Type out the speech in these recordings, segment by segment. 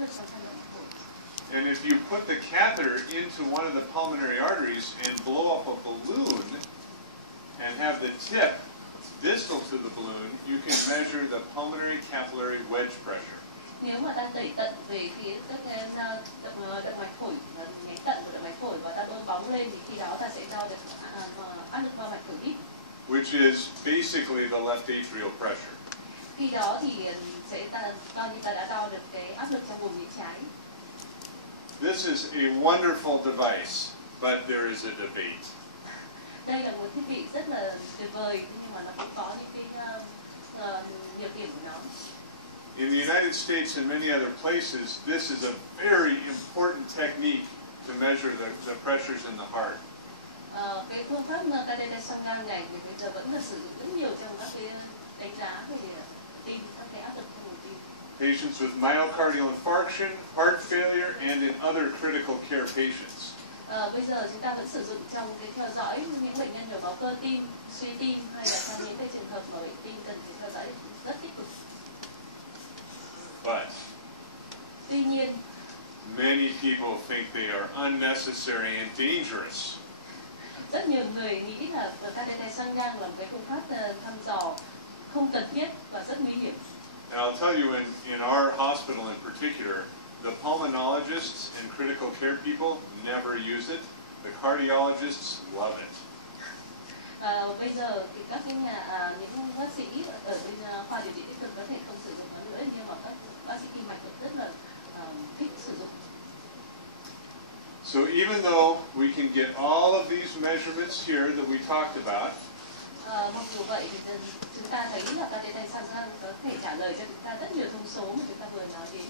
lực vào trong động mạch phổi. And if you put the catheter into one of the pulmonary arteries and blow up a balloon and have the tip distal to the balloon, you can measure the pulmonary capillary wedge pressure. Nếu mà ta đẩy tận về phía các cái động mạch phổi, nhánh tận của động mạch phổi và ta bơm bóng lên thì khi đó ta sẽ đo được áp lực mạch phổi ít. Which is basically the left atrial pressure. Khi đó thì sẽ coi như ta đã đo được cái áp lực trong vùng nhĩ trái. This is a wonderful device, but there is a debate. Đây là một thiết bị rất là tuyệt vời nhưng mà nó cũng có những cái nhược điểm của nó. In the United States and many other places, this is a very important technique to measure the pressures in the heart. Cái phương pháp catheter song gang này thì bây giờ vẫn được sử dụng rất nhiều trong các cái đánh giá về tim, các cái áp lực trong vùng tim. Patients with myocardial infarction, heart failure, and in other critical care patients. Bây giờ chúng ta vẫn sử dụng trong cái theo dõi những bệnh nhân nhồi máu cơ tim, suy tim hay là trong những cái trường hợp mà bệnh tim cần phải theo dõi rất tích cực. But Tuy nhiên, many people think they are unnecessary and dangerous. rất nhiều người nghĩ là catheter song gang là một cái phương pháp thăm dò không cần thiết và rất nguy hiểm. And I'll tell you, in our hospital in particular, the pulmonologists and critical care people never use it. The cardiologists love it. Bây giờ thì các cái những bác sĩ ở bên khoa điều trị tích cực có thể không sử dụng nó nữa, nhưng mà các bác sĩ tim mạch vẫn rất là thích sử dụng. So even though we can get all of these measurements here that we talked about, Mặc dù vậy thì chúng ta thấy là catheter song gang có thể trả lời cho chúng ta rất nhiều thông số mà chúng ta vừa nói đến.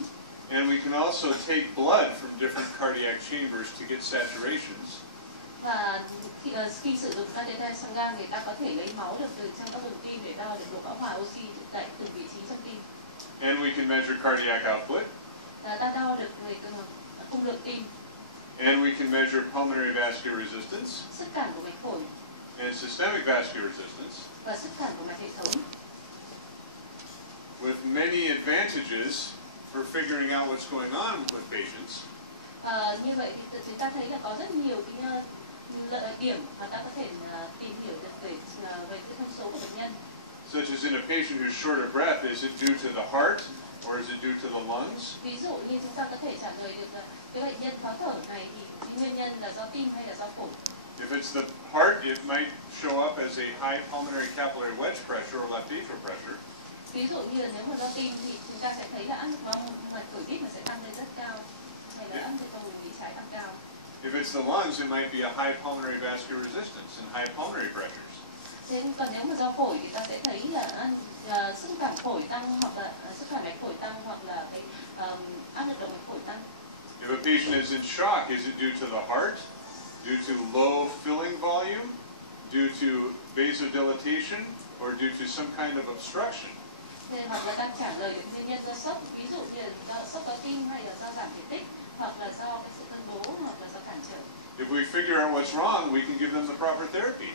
and we can also take blood from different cardiac chambers to get saturations. Và khi sử dụng catheter song gang thì ta có thể lấy máu được từ trong các vùng tim để đo được độ bão hòa oxy tại từng vị trí trong tim. And we can measure cardiac output. Ta đo được về cung lượng tim. And we can measure pulmonary vascular resistance Sức cản của mạch phổi and systemic vascular resistance, và sức cản của mạch hệ thống. with many advantages for figuring out what's going on with patients. Như vậy thì chúng ta thấy là có rất nhiều cái lợi điểm mà ta có thể tìm hiểu được về cái thông số của bệnh nhân. Such as in a patient who's short of breath, is it due to the heart or is it due to the lungs? Ví dụ như chúng ta có thể trả lời được là cái bệnh nhân khó thở này thì cái nguyên nhân là do tim hay là do phổi. If it's the heart, it might show up as a high pulmonary capillary wedge pressure or left atrial pressure. Ví dụ như là nếu mà do tim thì chúng ta sẽ thấy là áp lực mạch phổi ít mà sẽ tăng lên rất cao, hay là áp lực trong vùng nhĩ trái tăng cao. If it's the lungs, it might be a high pulmonary vascular resistance and high pulmonary pressures. Thế còn nếu mà do phổi thì ta sẽ thấy là sức cảm phổi tăng hoặc là sức khỏe mạch phổi tăng hoặc là cái áp lực động mạch phổi tăng. If a patient is in shock, is it due to the heart, due to low filling volume, due to vasodilatation, or due to some kind of obstruction? Nên hoặc là ta trả lời được nguyên nhân do sốc, ví dụ như là do sốc có tim hay là do giảm thể tích, hoặc là do cái sự phân bố, hoặc là do cản trở. If we figure out what's wrong, we can give them the proper therapy.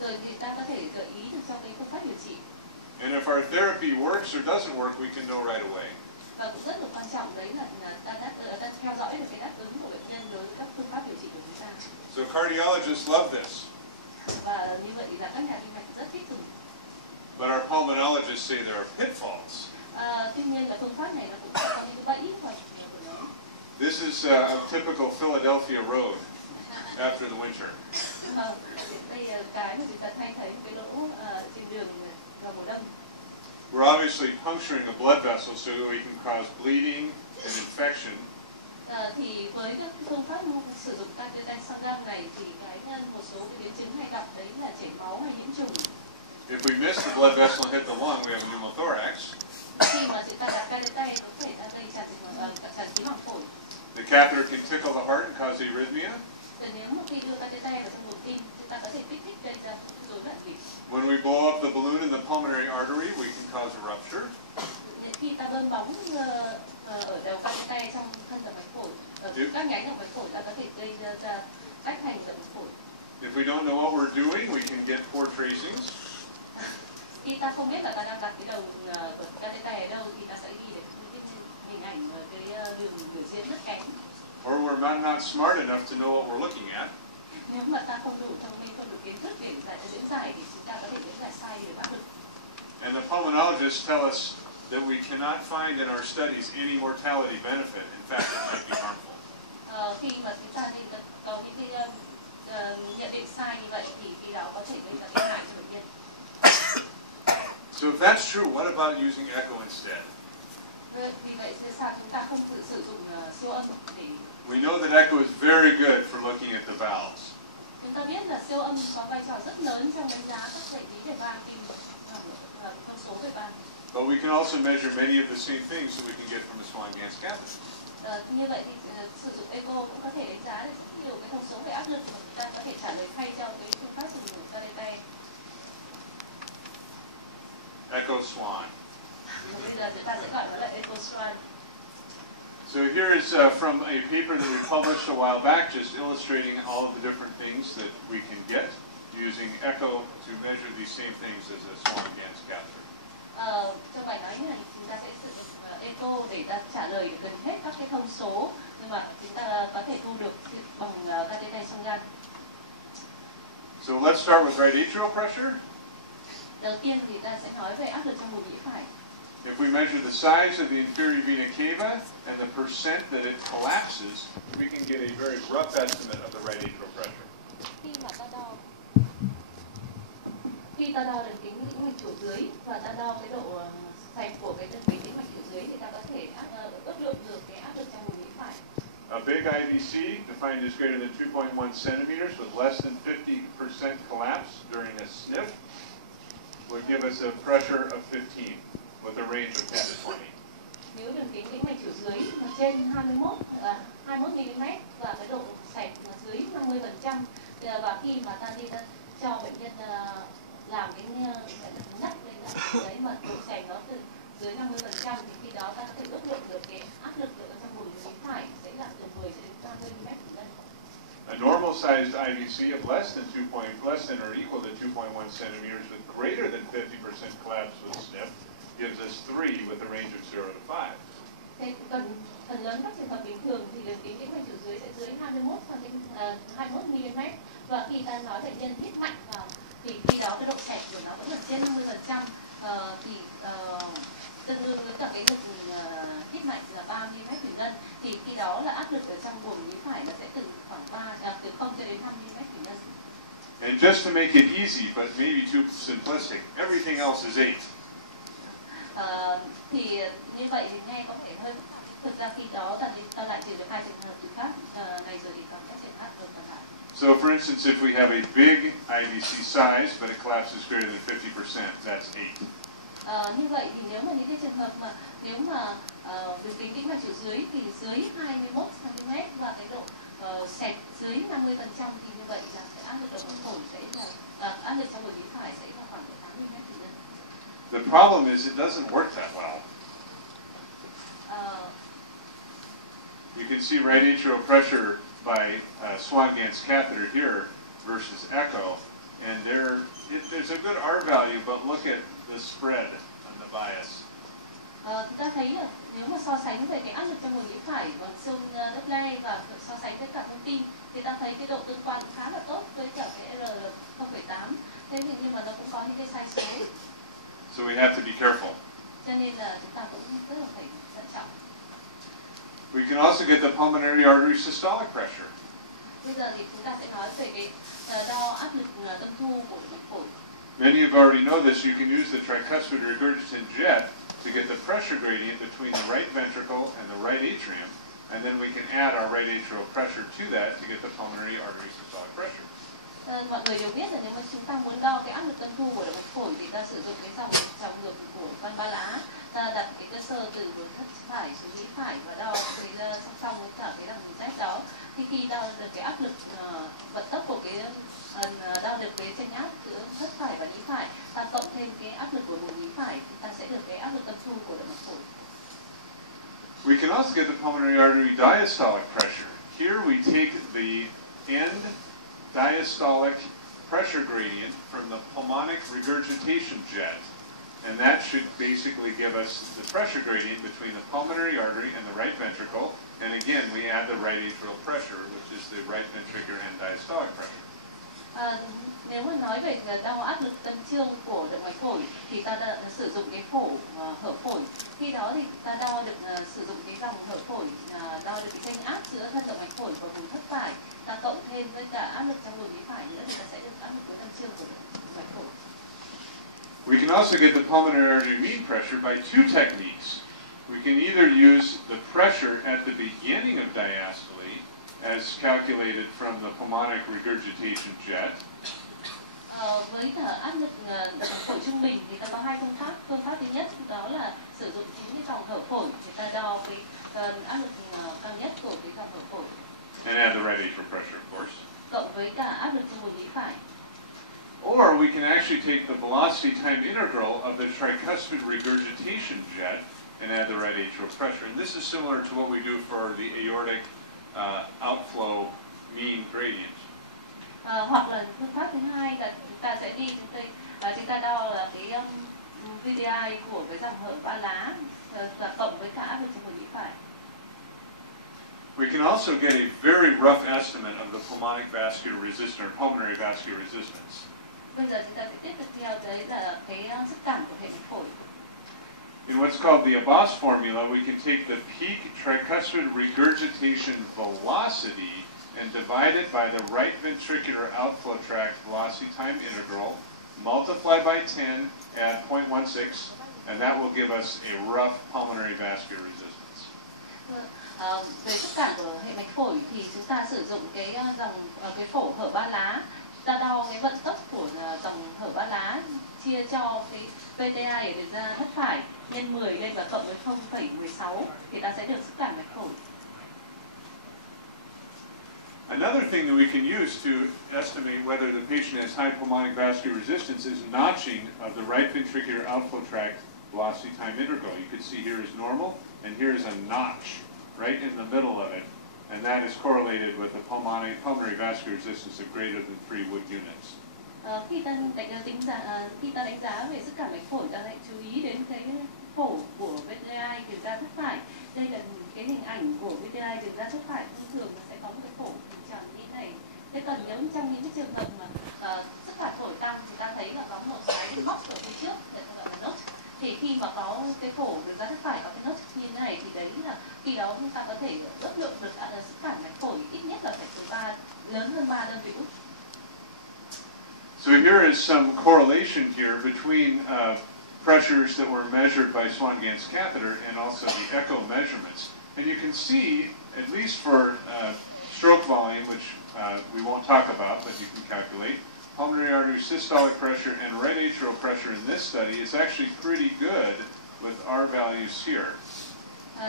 Rồi thì ta có thể gợi ý được cho cái phương pháp điều trị. And if our therapy works or doesn't work, we can know right away. Và cũng rất là quan trọng đấy là ta theo dõi được cái đáp ứng của bệnh nhân đối với các phương pháp điều trị của chúng ta. So cardiologists love this. Và như vậy là các nhà tim mạch rất thích dùng. But our pulmonologists say there are pitfalls. Tuy nhiên là phương pháp này nó cũng có những cái bẫy và của nó. This is a typical Philadelphia road after the winter. Đây là cái mà chúng ta hay thấy cái lỗ trên đường vào mùa đông. We're obviously puncturing the blood vessel so that we can cause bleeding and infection. Thì với các phương pháp sử dụng catheter song gang này thì một số cái biến chứng hay gặp đấy là chảy máu hay nhiễm trùng. If we miss the blood vessel and hit the lung, we have a pneumothorax. Khi mà chúng ta đặt catheter có thể gây tràn khí màng phổi. The catheter can tickle the heart and cause arrhythmia. Nếu mà khi đưa catheter vào trong vùng tim, chúng ta có thể kích thích gây ra rối loạn nhịp. When we blow up the balloon in the pulmonary artery, we can cause a rupture. Khi ta bơm bóng ở đầu catheter trong thân động mạch phổi, ở các nhánh động mạch phổi, ta có thể gây ra tách thành động mạch phổi. If we don't know what we're doing, we can get poor tracings. Khi ta không biết là ta đang đặt cái đầu của catheter ở đâu thì ta sẽ ghi được những cái hình ảnh cái đường biểu diễn rất kém. or we're not smart enough to know what we're looking at. Nếu mà ta không đủ thông minh, không đủ kiến thức để diễn giải thì chúng ta có thể diễn giải sai về áp lực. And the pulmonologists tell us that we cannot find in our studies any mortality benefit. In fact, it might be harmful. Khi mà chúng ta nên có những cái nhận định sai như vậy thì khi đó có thể gây ra cái hại cho bệnh nhân. So if that's true, what about using echo instead? Vì vậy sao chúng ta không tự sử dụng siêu âm để... We know that echo is very good for looking at the valves. Chúng ta biết là siêu âm có vai trò rất lớn trong đánh giá các bệnh lý về van tim và thông số về van. But we can also measure many of the same things that we can get from a Swan-Ganz catheter. Như vậy thì sử dụng echo cũng có thể đánh giá được nhiều cái thông số về áp lực mà chúng ta có thể trả lời thay cho cái phương pháp sử dụng catheter. Echo Swan. Bây giờ chúng ta sẽ gọi nó là echo Swan. So here is from a paper that we published a while back, just illustrating all of the different things that we can get using echo to measure these same things as a Swan-Ganz catheter. Trong bài nói này chúng ta sẽ sử dụng echo để ta trả lời được gần hết các cái thông số nhưng mà chúng ta có thể thu được bằng catheter xoang gan. So let's start with right atrial pressure. Đầu tiên thì ta sẽ nói về áp lực trong buồng nhĩ phải. If we measure the size of the inferior vena cava and the percent that it collapses, we can get a very rough estimate of the right atrial pressure. Khi ta đo đường kính tĩnh mạch chủ dưới và ta đo cái độ sạch của cái đường kính tĩnh mạch chủ dưới thì ta có thể ước lượng được cái áp lực trong buồng nhĩ phải. A big IVC, defined as greater than 2.1 centimeters with less than 50% collapse during a sniff, would give us a pressure of 15 with a range of 10 to 20. Nếu đường kính tĩnh mạch chủ dưới mà trên 21 mm và cái độ sạch là dưới 50% và khi mà ta đi cho bệnh nhân làm cái nắp lên đấy mà độ sạch nó từ dưới 50% thì khi đó ta có thể ước lượng được cái áp lực ở trong buồng nhĩ phải sẽ là từ 10 cho đến 30 mm. A normal sized IVC of less than or equal to 2.1 centimeters with greater than 50% collapse with sniff gives us 3 with a range of 0 to 5. Phần lớn các trường hợp bình thường thì đường kính tĩnh mạch chủ dưới sẽ dưới 21 mm và khi ta nói bệnh nhân hít mạnh vào thì khi đó cái độ sạch của nó vẫn là trên 50% thì tương đương với cả cái lực hít mạnh là 3 mm thủy ngân thì khi đó là áp lực ở trong buồng nhĩ phải nó sẽ từ khoảng từ 0 cho đến 5 mm thủy ngân. And just to make it easy, but maybe too simplistic, everything else is 8. Thì như vậy thì nghe có thể hơi thực ra khi đó ta lại trừ được hai trường hợp từ khác này rồi thì còn các trường hợp còn lại. So for instance, if we have a big IVC size, but it collapses greater than 50%, that's 8. Như vậy thì nếu mà những cái trường hợp mà nếu mà đường kính tĩnh mạch chủ dưới thì dưới 21 cm và cái độ sạch dưới 50% thì như vậy là áp lực ở phổi sẽ là áp lực trong buồng nhĩ phải sẽ là khoảng 8 mm thủy ngân. The problem is it doesn't work that well. You can see right atrial pressure by Swan-Ganz catheter here versus echo, and there's a good R value, but look at the spread on the bias. Chúng ta thấy là nếu mà so sánh về cái áp lực trong buồng nhĩ phải bằng xương Doppler và so sánh với cả thông tin thì ta thấy cái độ tương quan khá là tốt với cả cái R0,8. Thế nhưng mà nó cũng có những cái sai số. So we have to be careful. Cho nên là chúng ta cũng rất là phải thận trọng. We can also get the pulmonary artery systolic pressure. Bây giờ thì chúng ta sẽ nói về cái đo áp lực tâm thu của động mạch phổi. Many of you already know this. You can use the tricuspid regurgitant jet to get the pressure gradient between the right ventricle and the right atrium, and then we can add our right atrial pressure to that to get the pulmonary artery systolic pressure. Mọi người đều biết là nếu mà chúng ta muốn đo cái áp lực tân thu của động mạch phổi thì ta sử dụng cái dòng ngược của van ba lá, ta đặt cái cơ sơ từ thất phải xuống nhĩ phải và đo cái song song với cả cái đằng Z đó. Thì khi đo được cái áp lực vận tốc của cái đo được cái chênh áp giữa thất phải và nhĩ phải, ta cộng thêm cái áp lực của buồng nhĩ phải thì ta sẽ được cái áp lực tân thu của động mạch phổi. We can also get the pulmonary artery diastolic pressure. Here we take the end diastolic pressure gradient from the pulmonic regurgitation jet, and that should basically give us the pressure gradient between the pulmonary artery and the right ventricle, again, we add the right atrial pressure, which is the right ventricular and diastolic pressure. Nếu mà nói về đo áp lực tâm trương của động mạch phổi thì ta đã sử dụng cái phổ hở phổi. Khi đó thì ta đo được sử dụng cái dòng hở phổi, đo được cái kênh áp giữa thân động mạch phổi và vùng thất phải. Ta cộng thêm với cả áp lực trong vùng vĩ phải nữa thì ta sẽ được áp lực của tâm trương của động mạch phổi. We can also get the pulmonary artery mean pressure by two techniques. We can either use the pressure at the beginning of diastole, as calculated from the pulmonic regurgitation jet. Với cả áp lực động mạch phổi trung bình thì ta có hai phương pháp. Phương pháp thứ nhất đó là sử dụng chính cái dòng hở phổi để ta đo cái áp lực cao nhất của cái dòng hở phổi. And add the right atrial pressure, of course. Cộng với cả áp lực trong vùng vĩ phải. Or we can actually take the velocity time integral of the tricuspid regurgitation jet and add the right atrial pressure. And this is similar to what we do for the aortic outflow mean gradient. Hoặc là phương pháp thứ hai là chúng ta sẽ chúng ta đo là cái VDI của cái dòng hở ba lá và cộng với cả áp lực trong vùng vĩ phải. We can also get a very rough estimate of the pulmonic vascular resistance or pulmonary vascular resistance. Bây giờ chúng ta sẽ tiếp tục theo đấy là cái sức cản của hệ mạch phổi. In what's called the Abbas formula, we can take the peak tricuspid regurgitation velocity and divide it by the right ventricular outflow tract velocity time integral, multiply by 10, add 0.16, and that will give us a rough pulmonary vascular resistance. Về sức cản của hệ mạch phổi thì chúng ta sử dụng cái cái phổ hở ba lá, ta đo cái vận tốc của dòng hở ba lá chia cho cái VTI để được ra thất phải nhân 10 lên và cộng với 0,16 thì ta sẽ được sức cản mạch phổi. Another thing that we can use to estimate whether the patient has high pulmonic vascular resistance is notching of the right ventricular outflow tract velocity time integral. You can see here is normal, and here is a notch right in the middle of it, and that is correlated with a pulmonary vascular resistance of greater than 3 Wood units. Khi ta đánh giá về sức cản mạch phổi, ta hãy chú ý đến cái phổ của VTI từ ra thất phải. Đây là cái hình ảnh của VTI từ ra thất phải. Thông thường nó sẽ có một cái phổ hình tròn như thế này. Thế còn nếu trong những cái trường hợp mà sức cản phổi tăng thì ta thấy là có một cái móc ở phía trước, để gọi là nốt. Thì khi mà có cái phổ từ ra thất phải có cái nốt như thế này thì đấy là khi đó chúng ta có thể ước lượng được sức cản mạch phổi ít nhất là phải từ 3 lớn hơn 3 đơn vị út. So here is some correlation here between pressures that were measured by Swan-Ganz catheter and also the echo measurements. And you can see, at least for stroke volume, which we won't talk about, but you can calculate, pulmonary artery systolic pressure and right atrial pressure in this study is actually pretty good with our values here.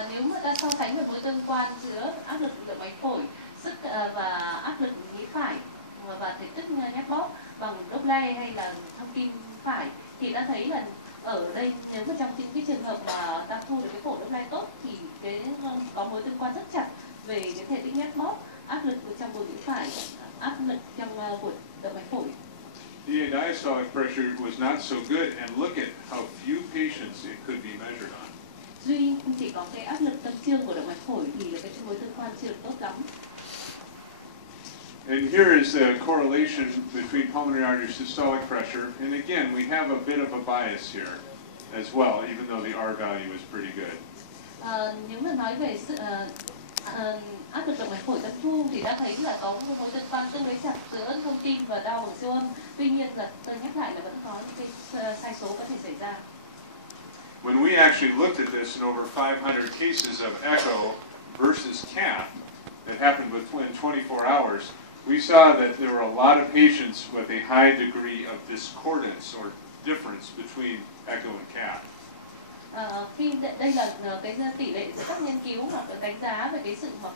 Nếu mà ta so sánh về mối tương quan giữa áp lực động mạch phổi và áp lực vĩ phải và thể tích nhát bóp bằng Doppler hay là thông tin phải thì ta thấy là ở đây nếu mà trong những cái trường hợp mà ta thu được cái phổ Doppler tốt thì cái có mối tương quan rất chặt về cái thể tích nhát bóp, áp lực trong vùng vĩ phải, áp lực trong của động mạch phổi. The diastolic pressure was not so good, and look at how few patients it could be measured on. Duy chỉ có cái áp lực tâm trương của động mạch phổi thì là cái mối tương quan chưa được tốt lắm. And here is the correlation between pulmonary artery systolic pressure. And again, we have a bit of a bias here as well, even though the R value is pretty good. Nếu mà nói về sự áp lực động mạch phổi tâm thu thì đã thấy là có một mối tương quan tương đối chặt giữa thông tin và đo bằng siêu âm. Tuy nhiên là tôi nhắc lại là vẫn có những cái sai số có thể xảy ra. When we actually looked at this in over 500 cases of echo versus cath that happened within 24 hours, we saw that there were a lot of patients with a high degree of discordance or difference between echo and cath. Khi đây là cái tỷ lệ giữa các nghiên cứu hoặc đánh giá về cái sự mà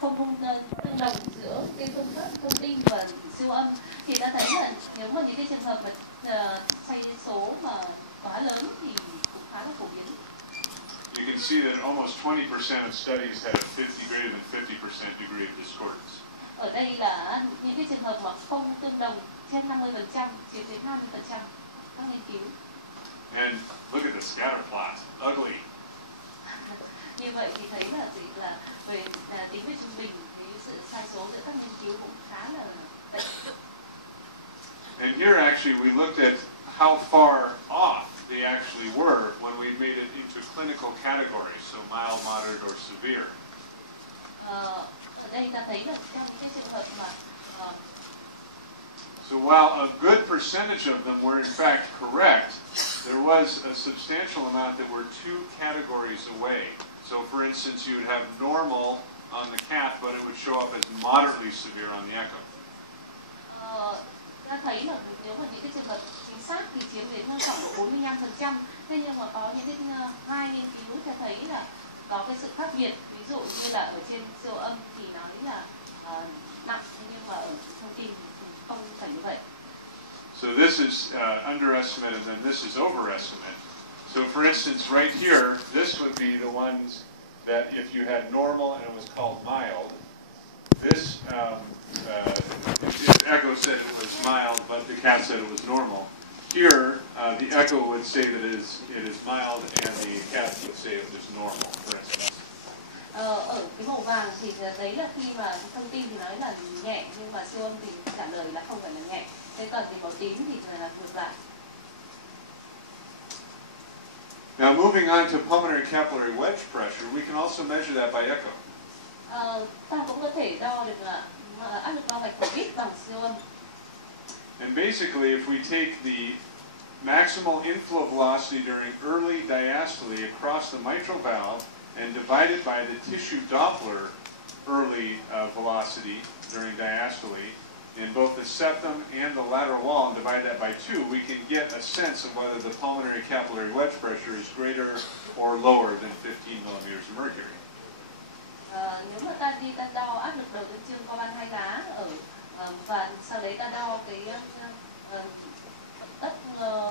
không tương đồng giữa cái phương pháp thông tin và siêu âm thì ta thấy là nếu mà những cái trường hợp mà sai số mà quá lớn thì cũng khá là phổ biến. You can see that almost 20% of studies had a greater than 50% degree of discordance. Ở đây là những cái trường hợp mà không tương đồng trên 50%, chiếm đến 50% các nghiên cứu. And look at the scatter plot, ugly. Như vậy thì thấy là về tính về trung bình thì sự sai số giữa các nghiên cứu cũng khá là tệ. And here actually we looked at how far off they actually were when we made it into clinical categories, so mild, moderate, or severe. Ở đây ta thấy là trong những cái trường hợp mà So while a good percentage of them were in fact correct, there was a substantial amount that were two categories away. So for instance, you would have normal on the cath, but it would show up as moderately severe on the echo. Ta thấy là nếu mà những cái trường hợp chính xác thì chiếm đến khoảng độ 45%. Thế nhưng mà có những cái hai nghiên cứu cho thấy là có cái sự khác biệt. Ví dụ như là ở trên siêu âm thì nói là nặng, thế nhưng mà ở thông tin thì không phải như vậy. So this is underestimate and then this is overestimate. So for instance, right here, this would be the ones that if you had normal and it was called mild, this, the echo said it was mild, but the cath said it was normal. Here, the echo would say that it is mild, and the cath would say it was normal, for instance. Ở cái màu vàng thì đấy là khi mà thông tin thì nói là nhẹ, nhưng mà siêu âm thì trả lời là không phải là nhẹ. Thế còn thì màu tím thì là ngược lại. Now moving on to pulmonary capillary wedge pressure, we can also measure that by echo. Ta cũng có thể đo được áp lực bao mạch phổi ít bằng siêu âm. And basically, if we take the maximal inflow velocity during early diastole across the mitral valve and divide it by the tissue Doppler early velocity during diastole in both the septum and the lateral wall and divide that by 2, we can get a sense of whether the pulmonary capillary wedge pressure is greater or lower than 15 millimeters of mercury. Nếu mà ta đo áp lực đầu tuyến chương qua ban hai lá và sau đấy ta đo cái vận tốc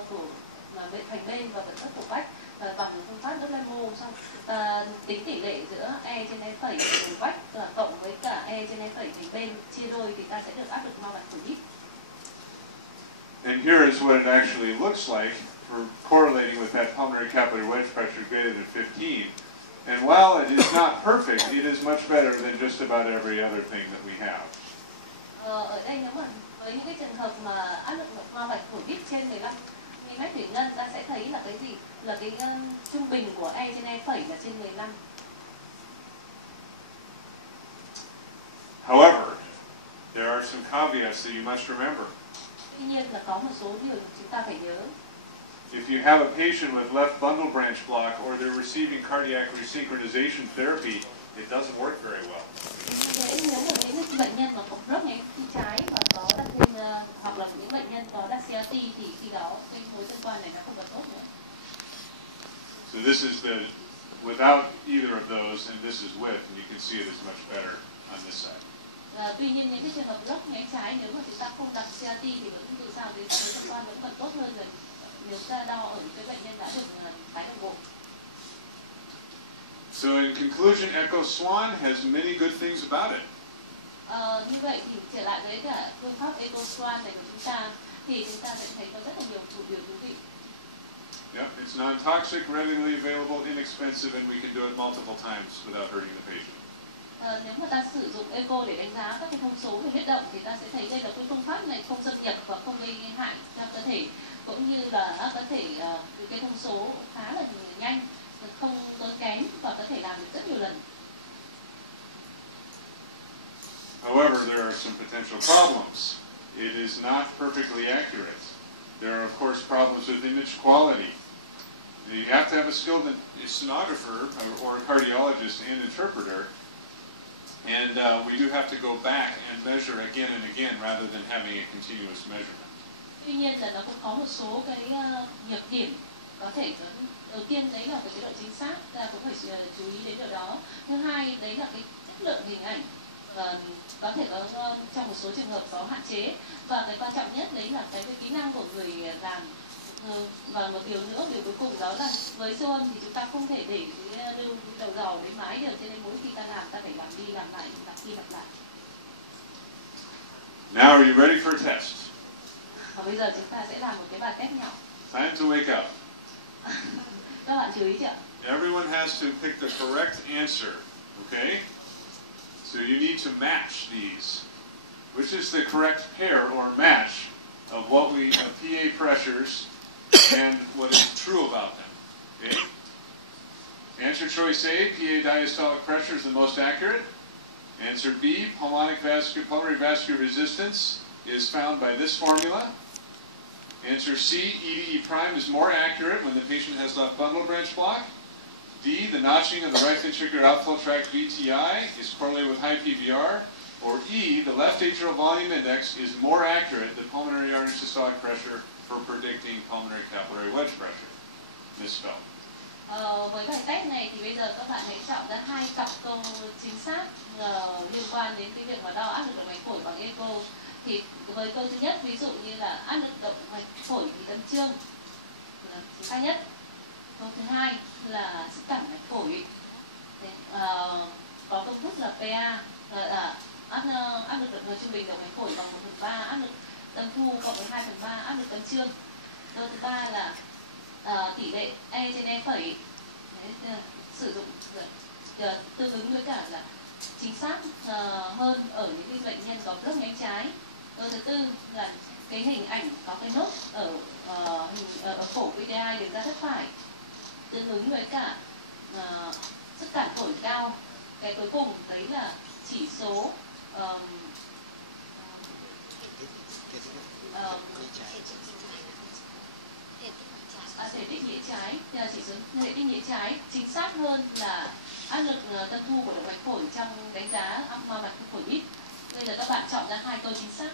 của thành bên và vận tốc của vách bằng phương pháp Doppler mô, xong ta tính tỷ lệ giữa E trên E phẩy của vách cộng với cả E trên E phẩy thành bên chia đôi thì ta sẽ được áp lực bao mạch phổi ít. And here is what it actually looks like for correlating with that pulmonary capillary wedge pressure greater than 15. And while it is not perfect, it is much better than just about every other thing that we have. Ở đây nếu mà với những cái trường hợp mà áp lực bao mạch phổi ít trên 15 mm thủy ngân, ta sẽ thấy là cái gì? Là cái trung bình của E trên E phẩy là trên 15. However, there are some caveats that you must remember. Tuy nhiên là có một số điều chúng ta phải nhớ. If you have a patient with left bundle branch block or they're receiving cardiac resynchronization therapy, it doesn't work very well. Nếu mà những bệnh nhân mà có block nhánh khi trái và có đặt thêm hoặc là những bệnh nhân có đặt CRT thì khi đó cái mối tương quan này nó không còn tốt nữa. So this is without either of those, and this is with, and you can see it is much better on this side. Tuy nhiên những cái trường hợp block nhánh trái nếu mà chúng ta không đặt CRT thì vẫn tự sao cái mối tương quan vẫn còn tốt hơn rồi. Nếu ta đo ở cái bệnh nhân đã được tái đồng bộ. So in conclusion, echo swan has many good things about it. Như vậy thì trở lại với cả phương pháp echo swan này của chúng ta thì chúng ta sẽ thấy có rất là nhiều điều thú vị. Yep, it's non-toxic, readily available, inexpensive, and we can do it multiple times without hurting the patient. Nếu mà ta sử dụng echo để đánh giá các cái thông số về huyết động thì ta sẽ thấy đây là cái phương pháp này không xâm nhập và không gây hại cho cơ thể, cũng như là có thể cái thông số khá là nhanh, không tốn kém và có thể làm được rất nhiều lần. However, there are some potential problems. It is not perfectly accurate. There are, of course, problems with image quality. You have to have a skilled sonographer or a cardiologist and interpreter, and we do have to go back and measure again and again rather than having a continuous measurement. Tuy nhiên là nó cũng có một số cái nhược điểm. Có thể đầu tiên đấy là cái độ chính xác, ta cũng phải chú ý đến điều đó. Thứ hai đấy là cái chất lượng hình ảnh, có thể có trong một số trường hợp có hạn chế, và cái quan trọng nhất đấy là cái kỹ năng của người làm. Và một điều nữa, điều cuối cùng đó là với siêu âm thì chúng ta không thể để lưu đầu dò đến mái được, cho nên mỗi khi ta làm ta phải làm đi làm lại, lặp đi lặp lại. Now are you ready for a test? Và bây giờ chúng ta sẽ làm một cái bài test nhỏ. Time to wake up. Các bạn chú ý chưa? Everyone has to pick the correct answer. Okay? So you need to match these. Which is the correct pair or match of PA pressures and what is true about them. Okay? Answer choice A, PA diastolic pressure is the most accurate. Answer B, pulmonary vascular resistance is found by this formula. Answer C, EDE prime is more accurate when the patient has left bundle branch block. D, the notching of the right ventricular outflow tract VTI is correlated with high PVR. Or E, the left atrial volume index is more accurate than pulmonary artery systolic pressure for predicting pulmonary capillary wedge pressure. Misspelled. Với bài test này thì bây giờ các bạn hãy chọn ra 2 cặp câu chính xác liên quan đến cái việc mà đo áp lực động mạch phổi bằng echo. Thì với câu thứ nhất, ví dụ như là áp lực động mạch phổi vì tâm trương là chính xác nhất. Câu thứ hai là sức cản mạch phổi. Có công thức là PA áp lực động trung bình động mạch phổi bằng 1/3 áp lực tâm thu cộng với 2/3 áp lực tâm trương. Câu thứ ba là tỷ lệ E trên E phẩy. Sử dụng tương ứng với cả là chính xác hơn ở những cái bệnh nhân có block nhánh trái. Câu thứ tư là cái hình ảnh có cái nốt ở cổ VTI đường ra thất phải, tương ứng với cả sức cản phổi cao. Cái cuối cùng đấy là chỉ số thể tích nhĩ trái, chỉ số thể tích nhĩ trái chính xác hơn là áp lực tâm thu của động mạch phổi trong đánh giá mạch phổi ít. Đây là các bạn chọn ra 2 câu chính xác.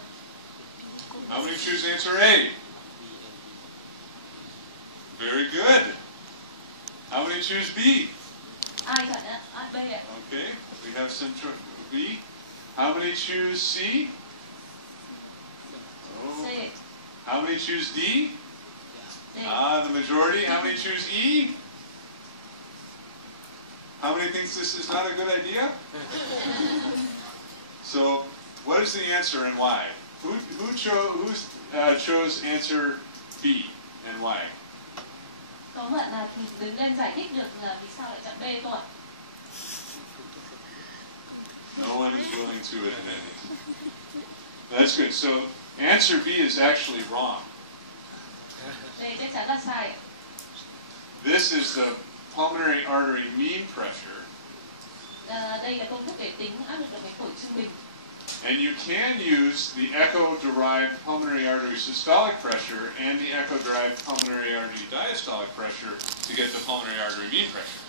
How many choose answer A? Very good. How many choose B? Ai chọn B ạ? Okay, we have some B. How many choose C? Oh. C. How many choose D? D. The majority. How many choose E? How many thinks this is not a good idea? So, what is the answer and why? Who chose answer B and why? Có bạn nào thì đứng lên giải thích được là vì sao lại chọn B không ạ? No one is willing to admit it. That's good. So, answer B is actually wrong. Đây chắc chắn là sai. This is the pulmonary artery mean pressure. Đây là công thức để tính áp lực động mạch phổi trung bình. And you can use the echo-derived pulmonary artery systolic pressure and the echo-derived pulmonary artery diastolic pressure to get the pulmonary artery mean pressure.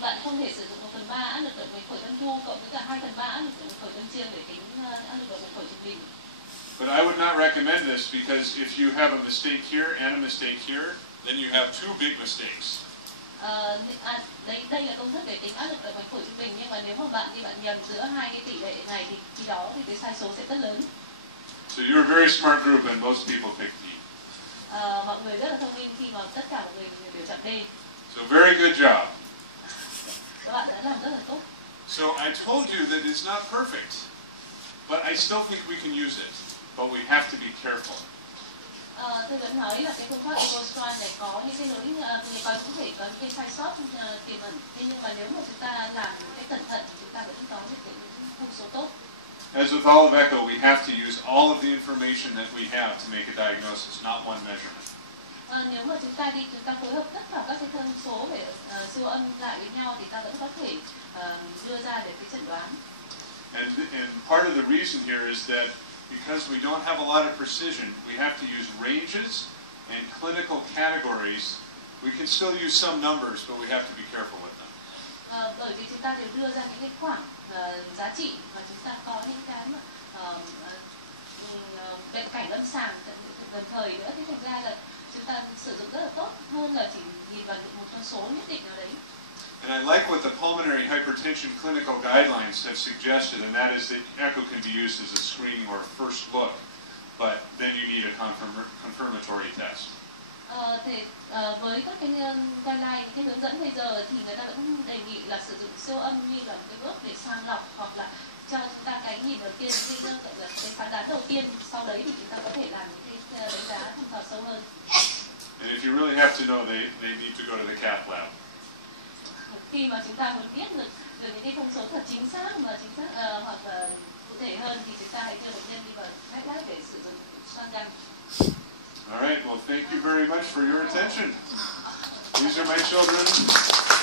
Bạn không thể sử dụng 1/3 áp lực động mạch phổi tâm thu cộng với cả 2/3 áp lực động mạch phổi tâm trương để tính áp lực động mạch phổi trung bình. But I would not recommend this because if you have a mistake here and a mistake here, then you have 2 big mistakes. Đây là công thức để tính áp lực động mạch phổi trung bình, nhưng mà nếu mà bạn nhầm giữa 2 cái tỷ lệ này thì khi đó thì cái sai số sẽ rất lớn. So you're a very smart group and most people pick D. Mọi người rất là thông minh khi mà tất cả mọi người đều chọn D. So very good job. Các bạn đã làm rất là tốt. So I told you that it's not perfect, but I still think we can use it, but we have to be careful. Tôi vẫn nói là cái phương pháp EcoStrand này có những cái lỗi, cũng thể có những cái sai sót tiềm ẩn. Thế nhưng mà nếu mà chúng ta làm một cách cẩn thận thì chúng ta vẫn có được những thông số tốt. As with all of echo, we have to use all of the information that we have to make a diagnosis, not one measurement. Nếu mà chúng ta phối hợp tất cả các cái thông số để siêu âm lại với nhau thì ta vẫn có thể đưa ra được cái chẩn đoán. And part of the reason here is that because we don't have a lot of precision, we have to use ranges and clinical categories. We can still use some numbers, but we have to be careful with them. Bởi vì chúng ta đều đưa ra những cái khoảng giá trị và chúng ta có những cái mà bệnh cảnh lâm sàng đồng thời nữa, thế thành ra là chúng ta sử dụng rất là tốt hơn là chỉ nhìn vào một con số nhất định nào đấy. And I like what the pulmonary hypertension clinical guidelines have suggested, and that is that echo can be used as a screening or a first look, but then you need a confirmatory test. Với các cái guideline, cái hướng dẫn bây giờ thì người ta vẫn đề nghị là sử dụng siêu âm như là một cái bước để sàng lọc, hoặc là cho chúng ta cái nhìn đầu tiên, cái phán đoán đầu tiên, sau đấy thì chúng ta có thể làm những cái đánh giá thăm dò sâu hơn. And if you really have to know, they need to go to the cath lab. Khi mà chúng ta muốn biết được những cái thông số thật chính xác hoặc là cụ thể hơn thì chúng ta hãy đưa bệnh nhân đi vào cath lab để sử dụng xoang gan. All right, well, thank you very much for your attention. These are my children.